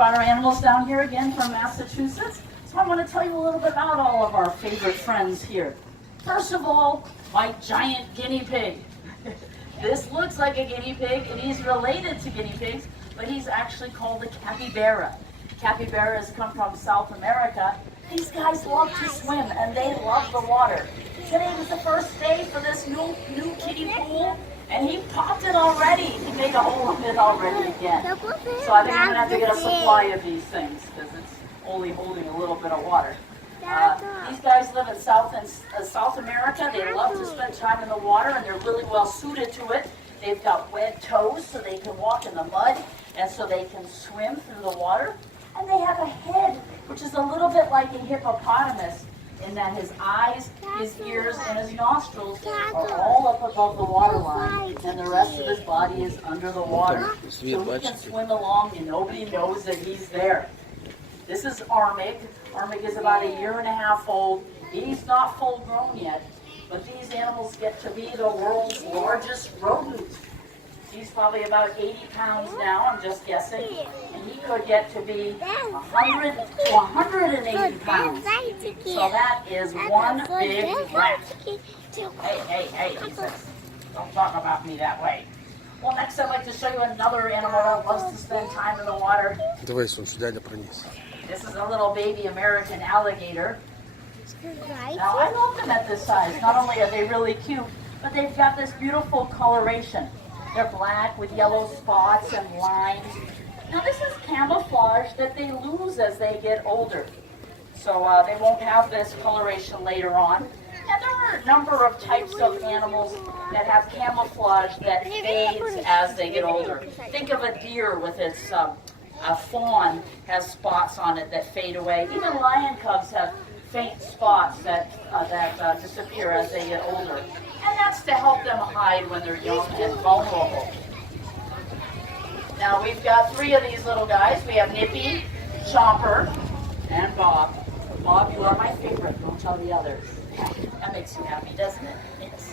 Our animals down here again from Massachusetts. So I want to tell you a little bit about all of our favorite friends here. First of all, my giant guinea pig. This looks like a guinea pig, and he's related to guinea pigs, but he's actually called a capybara. Capybaras come from South America. These guys love to swim, and they love the water. Today was the first day for this new kiddie pool, and he popped it already. He made a hole in it already again. So I think I'm going to have to get a supply of these things because it's only holding a little bit of water. These guys live in South America. They love to spend time in the water, and they're really well suited to it. They've got web toes so they can walk in the mud, and so they can swim through the water. And they have a head, which is a little bit like a hippopotamus, in that his eyes, his ears, and his nostrils are all up above the water line, and the rest of his body is under the water. So he can swim along, and nobody knows that he's there. This is Armig. Armig is about 1.5 years old. He's not full grown yet, but these animals get to be the world's largest rodent. He's probably about 80 pounds now, I'm just guessing, and he could get to be 100 to 180 pounds. So that is one big rat. Hey, he says, don't talk about me that way. Well, next I'd like to show you another animal that loves to spend time in the water. This is a little baby American alligator. Now, I love them at this size. Not only are they really cute, but they've got this beautiful coloration. They're black with yellow spots and lines. Now this is camouflage that they lose as they get older. So they won't have this coloration later on. And there are a number of types of animals that have camouflage that fades as they get older. Think of a deer with its a fawn has spots on it that fade away. Even lion cubs have faint spots that disappear as they get older. And that's to help them hide when they're young and vulnerable. Now we've got 3 of these little guys. We have Nippy, Chomper, and Bob. Bob, you are my favorite. Don't tell the others. That makes you happy, doesn't it? Yes.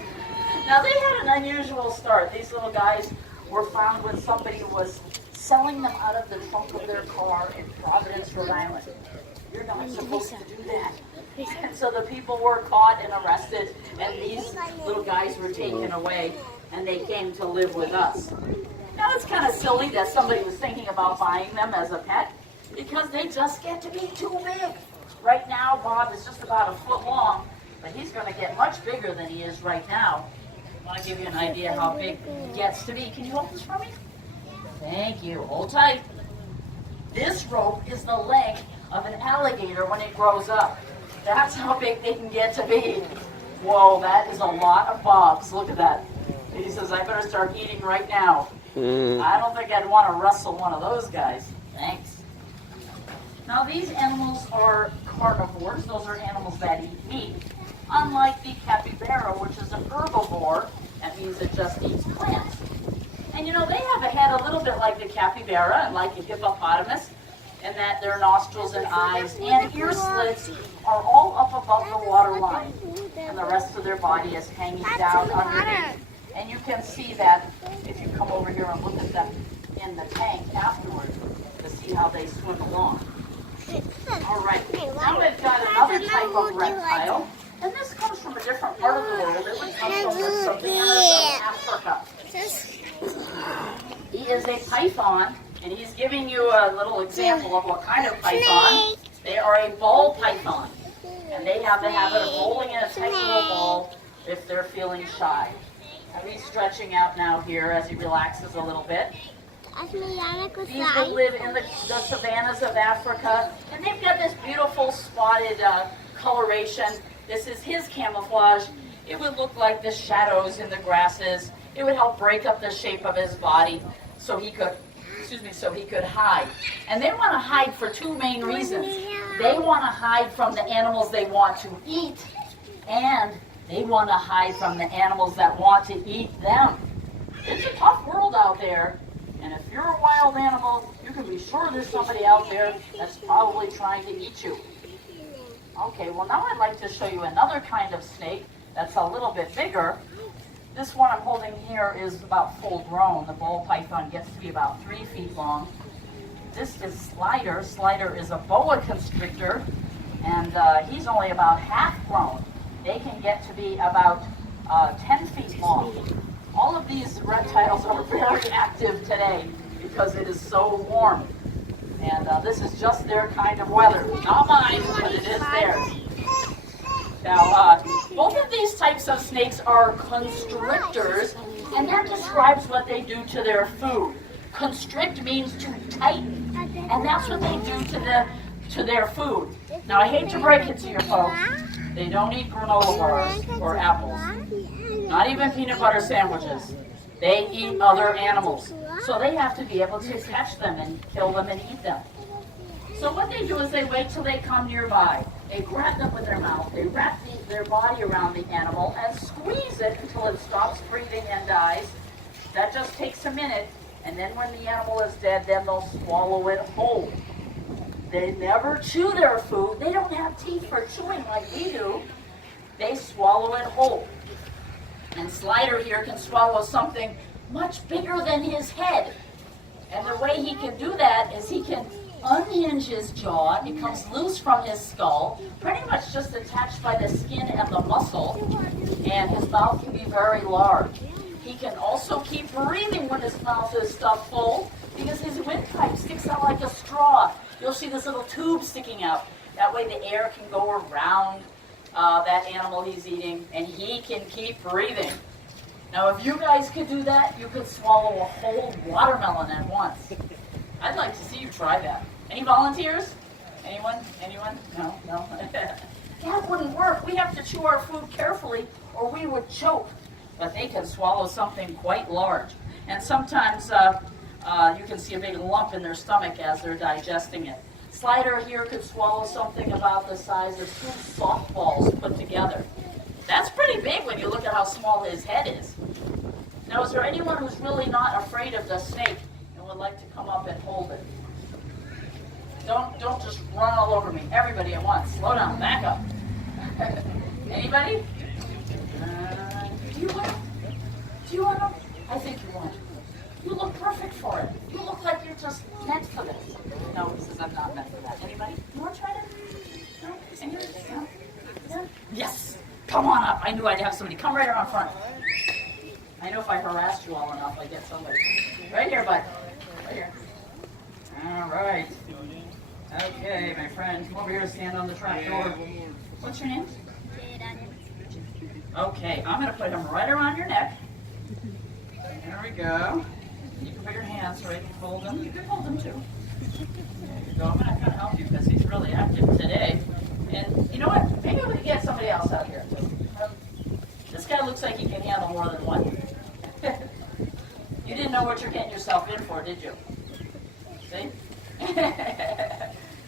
Now they had an unusual start. These little guys were found when somebody was selling them out of the trunk of their car in Providence, Rhode Island. You're not supposed to do that. And so the people were caught and arrested, and these little guys were taken away, and they came to live with us. Now it's kind of silly that somebody was thinking about buying them as a pet, because they just get to be too big. Right now, Bob is just about 1 foot long, but he's going to get much bigger than he is right now. I want to give you an idea how big he gets to be. Can you hold this for me? Thank you. Hold tight. This rope is the length of an alligator when it grows up. That's how big they can get to be. Whoa, that is a lot of Bobs. Look at that. He says, I better start eating right now. I don't think I'd want to wrestle one of those guys. Thanks. Now these animals are carnivores. Those are animals that eat meat. Unlike the capybara, which is an herbivore, that means it just eats plants. And you know, they have a head a little bit like the capybara and like a hippopotamus, and that their nostrils and eyes and ear slits are all up above the water line, and the rest of their body is hanging down underneath. And you can see that if you come over here and look at them in the tank afterwards to see how they swim along. All right, now we've got another type of reptile, and this comes from a different part of the world. It would come from the savannas of Africa. He is a python. And he's giving you a little example of what kind of python. They are a ball python. And they have the habit of rolling in a tight little ball if they're feeling shy. And he's stretching out now here as he relaxes a little bit. These would live in the savannas of Africa. And they've got this beautiful spotted coloration. This is his camouflage. It would look like the shadows in the grasses. It would help break up the shape of his body so he could hide. And they want to hide for 2 main reasons. They want to hide from the animals they want to eat, and they want to hide from the animals that want to eat them. It's a tough world out there, and if you're a wild animal, you can be sure there's somebody out there that's probably trying to eat you. Okay, well now I'd like to show you another kind of snake that's a little bit bigger. This one I'm holding here is about full grown. The ball python gets to be about 3 feet long. This is Slider. Slider is a boa constrictor, and he's only about half grown. They can get to be about 10 feet long. All of these reptiles are very active today because it is so warm. And this is just their kind of weather. Not mine, but it is theirs. Now, both of these types of snakes are constrictors, and that describes what they do to their food. Constrict means to tighten, and that's what they do to their food. Now, I hate to break it to you folks, they don't eat granola bars or apples, not even peanut butter sandwiches. They eat other animals, so they have to be able to catch them and kill them and eat them. So what they do is they wait till they come nearby. They grab them with their mouth, they wrap their body around the animal and squeeze it until it stops breathing and dies. That just takes a minute, and then when the animal is dead, then they'll swallow it whole. They never chew their food. They don't have teeth for chewing like we do. They swallow it whole. And Slider here can swallow something much bigger than his head. And the way he can do that is he can unhinge his jaw. It comes loose from his skull, pretty much just attached by the skin and the muscle. And his mouth can be very large. He can also keep breathing when his mouth is stuffed full because his windpipe sticks out like a straw. You'll see this little tube sticking out. That way the air can go around that animal he's eating, and he can keep breathing. Now, if you guys could do that, you could swallow a whole watermelon at once. I'd like to see you try that. Any volunteers? Anyone? Anyone? No? No? That wouldn't work. We have to chew our food carefully or we would choke. But they can swallow something quite large. And sometimes you can see a big lump in their stomach as they're digesting it. Slider here could swallow something about the size of 2 softballs put together. That's pretty big when you look at how small his head is. Now, is there anyone who's really not afraid of the snake and would like to come up and hold it? Don't just run all over me. Everybody at once. Slow down. Back up. Anybody? Do you want? Do you want? I think you want. You look perfect for it. You look like you're just meant for this. No, he says I'm not meant for that. Anybody? You want to try it? No? Anybody? No? Yeah? Yes. Come on up. I knew I'd have somebody. Come right around front. I know if I harassed you all enough, I'd get somebody. Right here, bud. Right here. All right. Okay, my friend. Come over here and stand on the trap door. What's your name? Okay, I'm going to put him right around your neck. There we go. You can put your hands right and hold him. You can hold him too. There you go. I'm going to help you because he's really active today. And you know what? Maybe we can get somebody else out here. This guy looks like he can handle more than one. You didn't know what you're getting yourself in for, did you? See?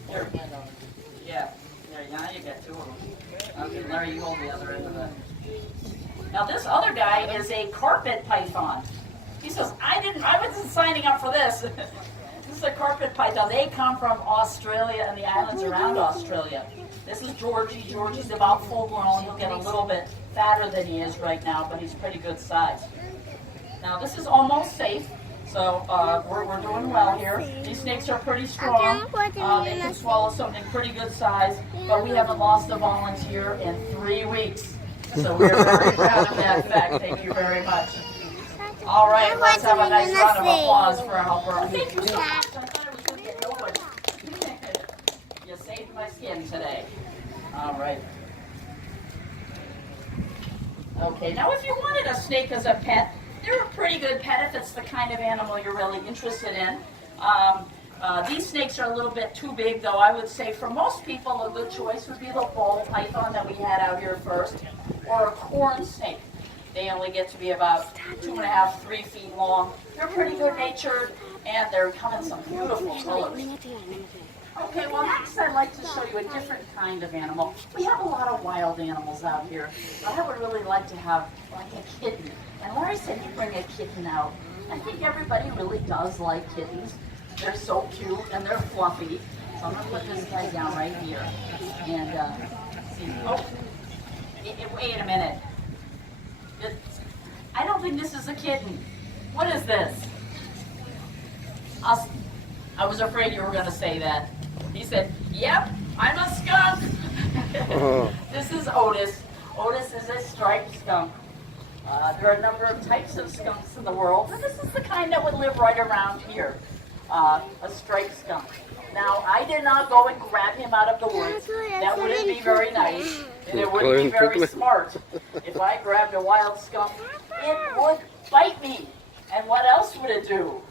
Here. Yeah. There, now you got 2 of them. Okay, Larry, you hold the other end of that. Now this other guy is a carpet python. He says, I wasn't signing up for this. This is a carpet python. They come from Australia and the islands around Australia. This is Georgie. Georgie's about full grown. He'll get a little bit fatter than he is right now, but he's pretty good size. Now this is almost safe, so we're doing well here. These snakes are pretty strong. They can swallow something pretty good size, but we haven't lost a volunteer in 3 weeks. So we're very proud of that fact. Thank you very much. All right, let's have a nice round of applause for our helper. Thank you so much. I thought I was going to get nobody. You saved my skin today. All right. Okay, now if you wanted a snake as a pet, they're a pretty good pet if it's the kind of animal you're really interested in. These snakes are a little bit too big, though. I would say for most people, a good choice would be the ball python that we had out here first, or a corn snake. They only get to be about 2.5, 3 feet long. They're pretty good natured, and they're come in some beautiful colors. Okay, well next I'd like to show you a different kind of animal. We have a lot of wild animals out here, but I would really like to have like a kitten. And Larry said he'd bring a kitten out. I think everybody really does like kittens. They're so cute and they're fluffy. So I'm going to put this guy down right here. And see. Oh, wait a minute. I don't think this is a kitten. What is this? I was afraid you were going to say that. He said, yep, I'm a skunk. This is Otis. Otis is a striped skunk. There are a number of types of skunks in the world, but this is the kind that would live right around here, a striped skunk. Now, I did not go and grab him out of the woods. That wouldn't be very nice, and it wouldn't be very smart. If I grabbed a wild skunk, it would bite me. And what else would it do?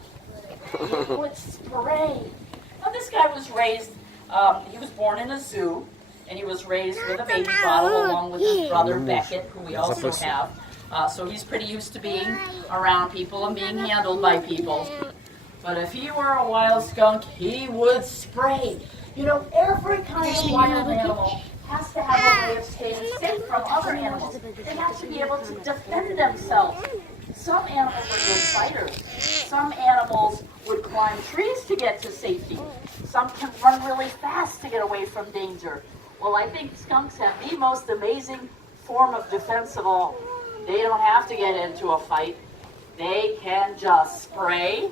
It would spray. Now, this guy was raised, he was born in a zoo, and he was raised with a baby bottle along with his brother Beckett, who we also have. So he's pretty used to being around people and being handled by people. But if he were a wild skunk, he would spray. You know, every kind of wild animal has to have a way of staying safe from other animals. They have to be able to defend themselves. Some animals are good fighters. Some animals would climb trees to get to safety. Some can run really fast to get away from danger. Well, I think skunks have the most amazing form of defense of all. They don't have to get into a fight. They can just spray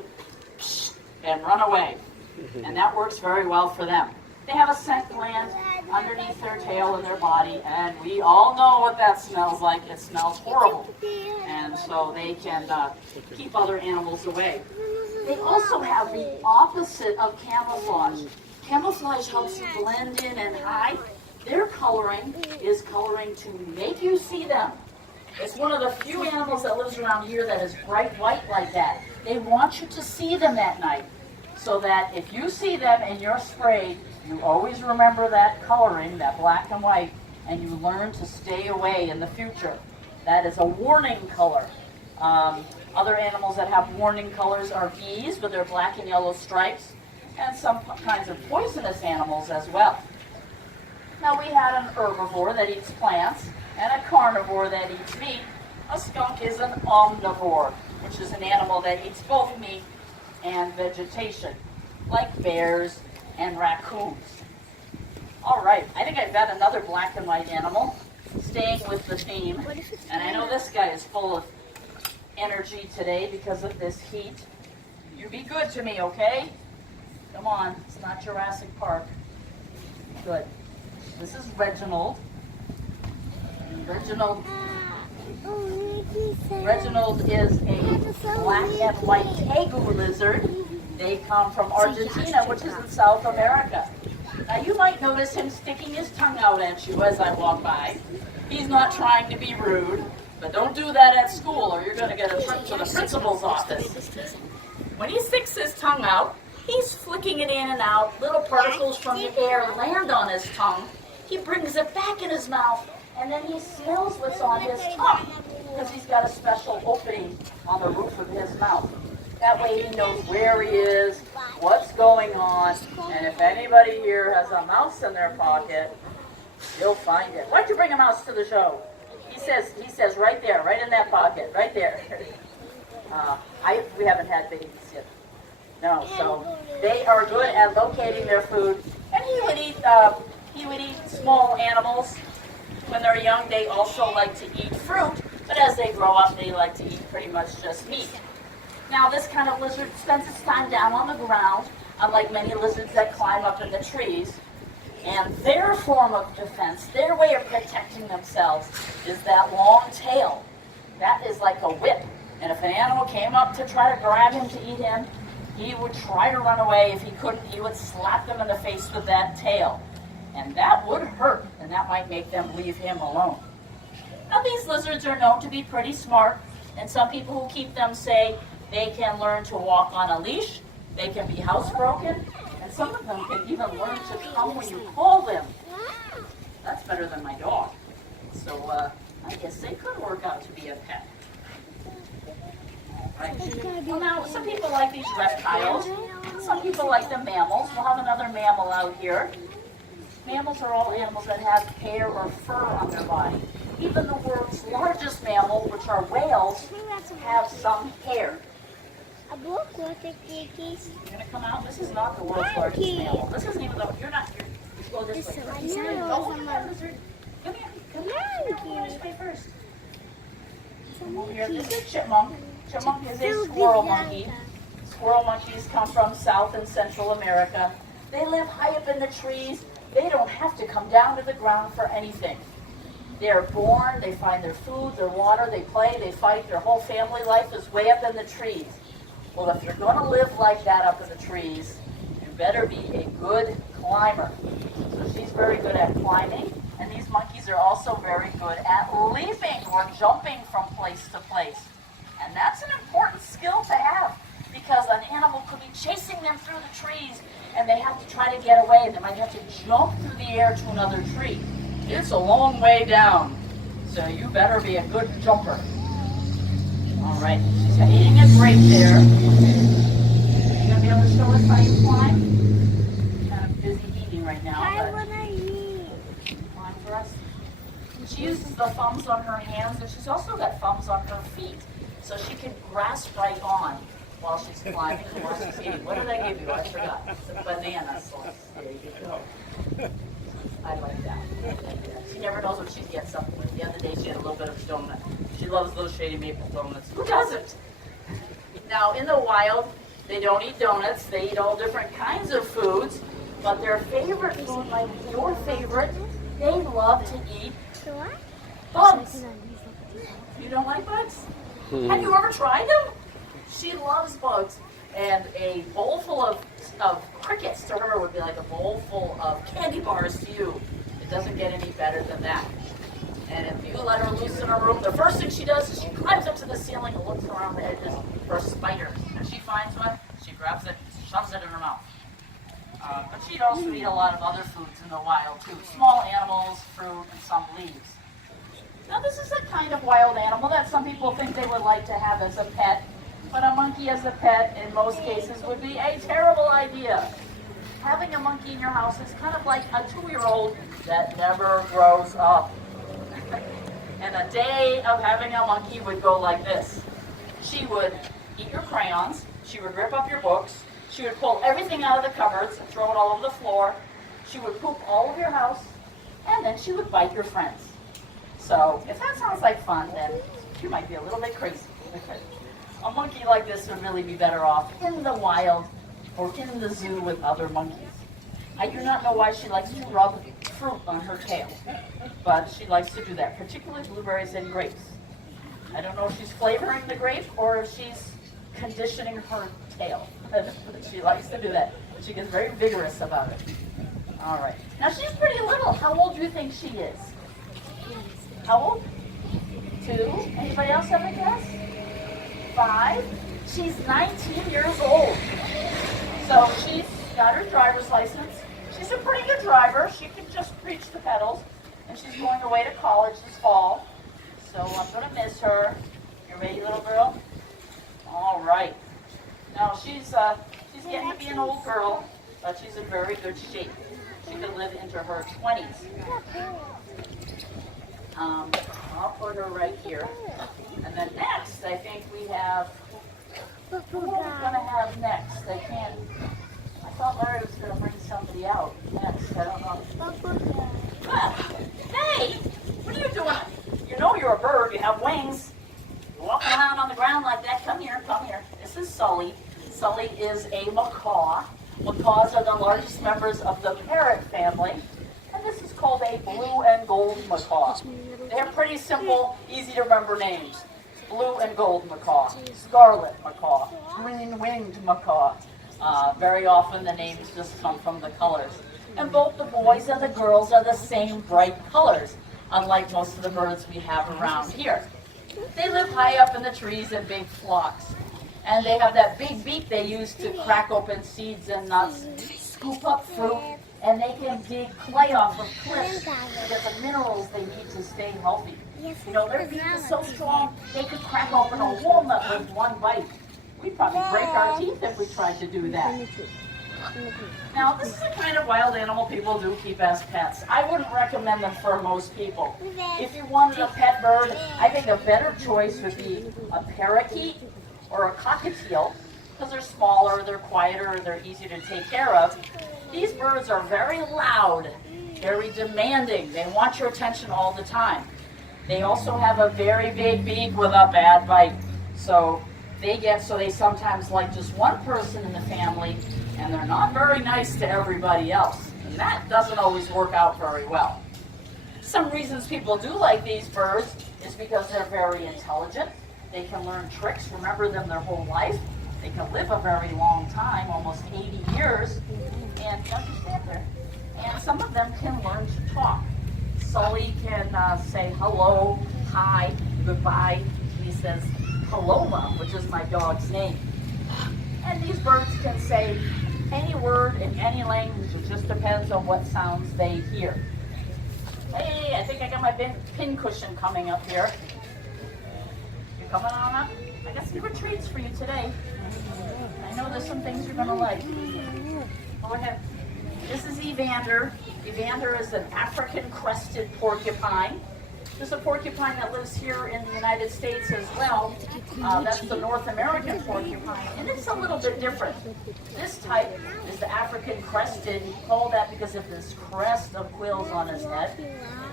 and run away. And that works very well for them. They have a scent gland underneath their tail and their body, and we all know what that smells like. It smells horrible. And so they can keep other animals away. They also have the opposite of camouflage. Camouflage helps you blend in and hide. Their coloring is coloring to make you see them. It's one of the few animals that lives around here that is bright white like that. They want you to see them at night, so that if you see them and you're sprayed, you always remember that coloring, that black and white, and you learn to stay away in the future. That is a warning color. Other animals that have warning colors are bees with their black and yellow stripes, and some kinds of poisonous animals as well. Now, we had an herbivore that eats plants and a carnivore that eats meat. A skunk is an omnivore, which is an animal that eats both meat and vegetation, like bears and raccoons. All right, I think I've got another black and white animal, staying with the theme. And I know this guy is full of energy today because of this heat. You be good to me, okay? Come on, it's not Jurassic Park. Good. This is Reginald. Reginald is a black and white tegu lizard. They come from Argentina, which is in South America. Now, you might notice him sticking his tongue out at you as I walk by. He's not trying to be rude, but don't do that at school or you're going to get a trip to the principal's office. When he sticks his tongue out, he's flicking it in and out. Little particles from the air land on his tongue. He brings it back in his mouth, and then he smells what's on his tongue because he's got a special opening on the roof of his mouth. That way he knows where he is, what's going on, and if anybody here has a mouse in their pocket, he'll find it. Why'd you bring a mouse to the show? He says right there, right in that pocket, right there. We haven't had babies yet. No, so they are good at locating their food, and he would eat small animals. When they're young, they also like to eat fruit, but as they grow up, they like to eat pretty much just meat. Now, this kind of lizard spends its time down on the ground, unlike many lizards that climb up in the trees. And their form of defense, their way of protecting themselves, is that long tail. That is like a whip. And if an animal came up to try to grab him to eat him, he would try to run away. If he couldn't, he would slap them in the face with that tail. And that would hurt, and that might make them leave him alone. Now, these lizards are known to be pretty smart, and some people who keep them say they can learn to walk on a leash, they can be housebroken, and some of them can even learn to come when you call them. That's better than my dog. So I guess they could work out to be a pet. Right. Well, now, some people like these reptiles, some people like the mammals. We'll have another mammal out here. Mammals are all animals that have hair or fur on their body. Even the world's largest mammal, which are whales, have some hair. You're going to come out? This is not the world's largest mammal. This isn't even the, you're not, you go this way. Come here. Come here. Come this way first. Come over here. This is chipmunk. Chipmunk is a squirrel monkey. squirrel monkeys come from South and Central America. They live high up in the trees. They don't have to come down to the ground for anything. They're born, they find their food, their water, they play, they fight. Their whole family life is way up in the trees. Well, if you're going to live like that up in the trees, you better be a good climber. So she's very good at climbing, and these monkeys are also very good at leaping or jumping from place to place. And that's an important skill to have, because an animal could be chasing them through the trees, and they have to try to get away, and they might have to jump through the air to another tree. It's a long way down, so you better be a good jumper. All right, she's eating a grape there. Are you going to be able to show us how you climb? Kind of busy eating right now. I want to eat. Climb for us. She uses the thumbs on her hands, and she's also got thumbs on her feet, so she can grasp right on while she's climbing and while she's eating. What did I give you? I forgot. It's a banana sauce. There you go. I like that. She never knows what she gets up with. The other day she had a little bit of donut. She loves those Shady maple donuts. Who doesn't? Now, in the wild, they don't eat donuts. They eat all different kinds of foods. But their favorite food, like your favorite, they love to eat bugs. You don't like bugs? Have you ever tried them? She loves bugs. And a bowl full of crickets to her would be like a bowl full of candy bars to you. It doesn't get any better than that. And if you let her loose in her room, the first thing she does is she climbs up to the ceiling and looks around the edges for spiders. If she finds one, she grabs it, shoves it in her mouth. But she'd also eat a lot of other foods in the wild too. Small animals, fruit, and some leaves. Now this is a kind of wild animal that some people think they would like to have as a pet. But a monkey as a pet, in most cases, would be a terrible idea. Having a monkey in your house is kind of like a 2-year-old that never grows up. And a day of having a monkey would go like this. She would eat your crayons, she would rip up your books, she would pull everything out of the cupboards and throw it all over the floor, she would poop all over your house, and then she would bite your friends. So, if that sounds like fun, then you might be a little bit crazy. A monkey like this would really be better off in the wild or in the zoo with other monkeys. I do not know why she likes to rub fruit on her tail, but she likes to do that, particularly blueberries and grapes. I don't know if she's flavoring the grape or if she's conditioning her tail. She likes to do that. She gets very vigorous about it. All right. Now she's pretty little. How old do you think she is? How old? 2? Anybody else have a guess? 5. She's 19 years old. So she's got her driver's license. She's a pretty good driver. She can just reach the pedals. And she's going away to college this fall. So I'm going to miss her. You ready, little girl? All right. Now she's getting to be an old girl, but she's in very good shape. She could live into her 20s. I'll put her right here. And then next, I think we have, who are we going to have next? I thought Larry was going to bring somebody out next. I don't know. Ah, hey, what are you doing? You know you're a bird. You have wings. You're walking around on the ground like that. Come here, come here. This is Sully. Sully is a macaw. Macaws are the largest members of the parrot family. And this is called a blue and gold macaw. They're pretty simple, easy to remember names. Blue and gold macaw, scarlet macaw, green-winged macaw. Very often the names just come from the colors. And both the boys and the girls are the same bright colors, unlike most of the birds we have around here. They live high up in the trees in big flocks. And they have that big beak they use to crack open seeds and nuts, scoop up fruit, and they can dig clay off of cliffs to get the minerals they need to stay healthy. You know, their beak is so strong, they could crack open a walnut with one bite. We'd probably break our teeth if we tried to do that. Now, this is the kind of wild animal people do keep as pets. I wouldn't recommend them for most people. If you wanted a pet bird, I think a better choice would be a parakeet or a cockatiel, because they're smaller, they're quieter, they're easier to take care of. These birds are very loud, very demanding. They want your attention all the time. They also have a very big beak with a bad bite. So So they sometimes like just one person in the family, and they're not very nice to everybody else. And that doesn't always work out very well. Some reasons people do like these birds is because they're very intelligent. They can learn tricks, remember them their whole life. They can live a very long time, almost 80 years. And don't you stand there? And some of them can learn to talk. Sully can say hello, hi, goodbye. He says Paloma, which is my dog's name. And these birds can say any word in any language. It just depends on what sounds they hear. Hey, I think I got my pin cushion coming up here. You coming on up? I got secret treats for you today. I know there's some things you're going to like. Go ahead. This is Evander. Evander is an African crested porcupine. There's a porcupine that lives here in the United States as well. That's the North American porcupine, and it's a little bit different. This type is the African crested. We call that because of this crest of quills on his head.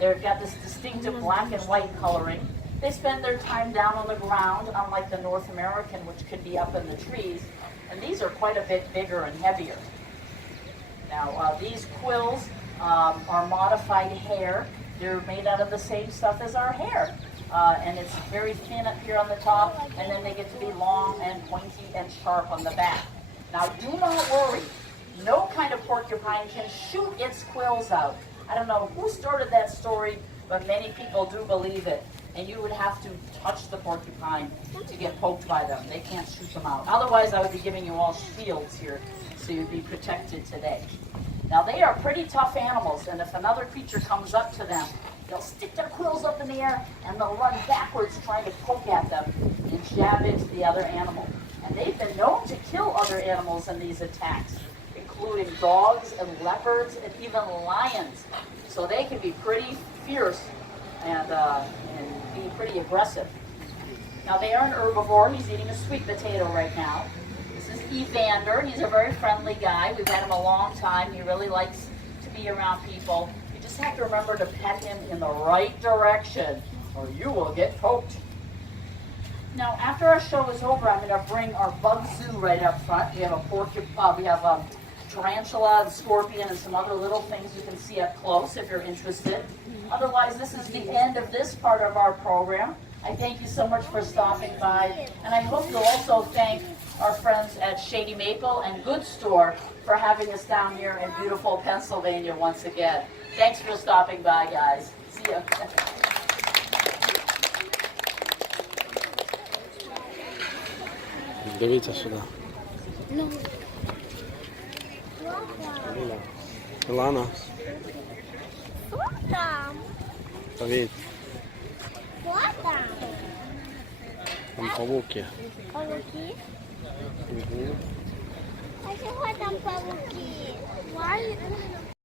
They've got this distinctive black and white coloring. They spend their time down on the ground, unlike the North American, which could be up in the trees. And these are quite a bit bigger and heavier. Now, these quills are modified hair. They're made out of the same stuff as our hair. And it's very thin up here on the top, and then they get to be long and pointy and sharp on the back. Now, do not worry. No kind of porcupine can shoot its quills out. I don't know who started that story, but many people do believe it. And you would have to touch the porcupine to get poked by them. They can't shoot them out. Otherwise, I would be giving you all shields here, so you'd be protected today. Now, they are pretty tough animals, and if another creature comes up to them, they'll stick their quills up in the air, and they'll run backwards trying to poke at them and jab into the other animal. And they've been known to kill other animals in these attacks, including dogs and leopards and even lions. So they can be pretty fierce and be pretty aggressive. Now, they are an herbivore. He's eating a sweet potato right now. This is Evander. He's a very friendly guy. We've had him a long time. He really likes to be around people. You just have to remember to pet him in the right direction, or you will get poked. Now, after our show is over, I'm going to bring our bug zoo right up front. We have a porcupine, we have a tarantula, the scorpion, and some other little things you can see up close if you're interested. Otherwise, this is the end of this part of our program. I thank you so much for stopping by, and I hope you'll also thank our friends at Shady Maple and Good Store for having us down here in beautiful Pennsylvania once again. Thanks for stopping by, guys. See ya. Дивіться сюди. Ілана. Що там? Привіт. Що там? Там павуки. Павуки? Угу. А чого там павуки? Why?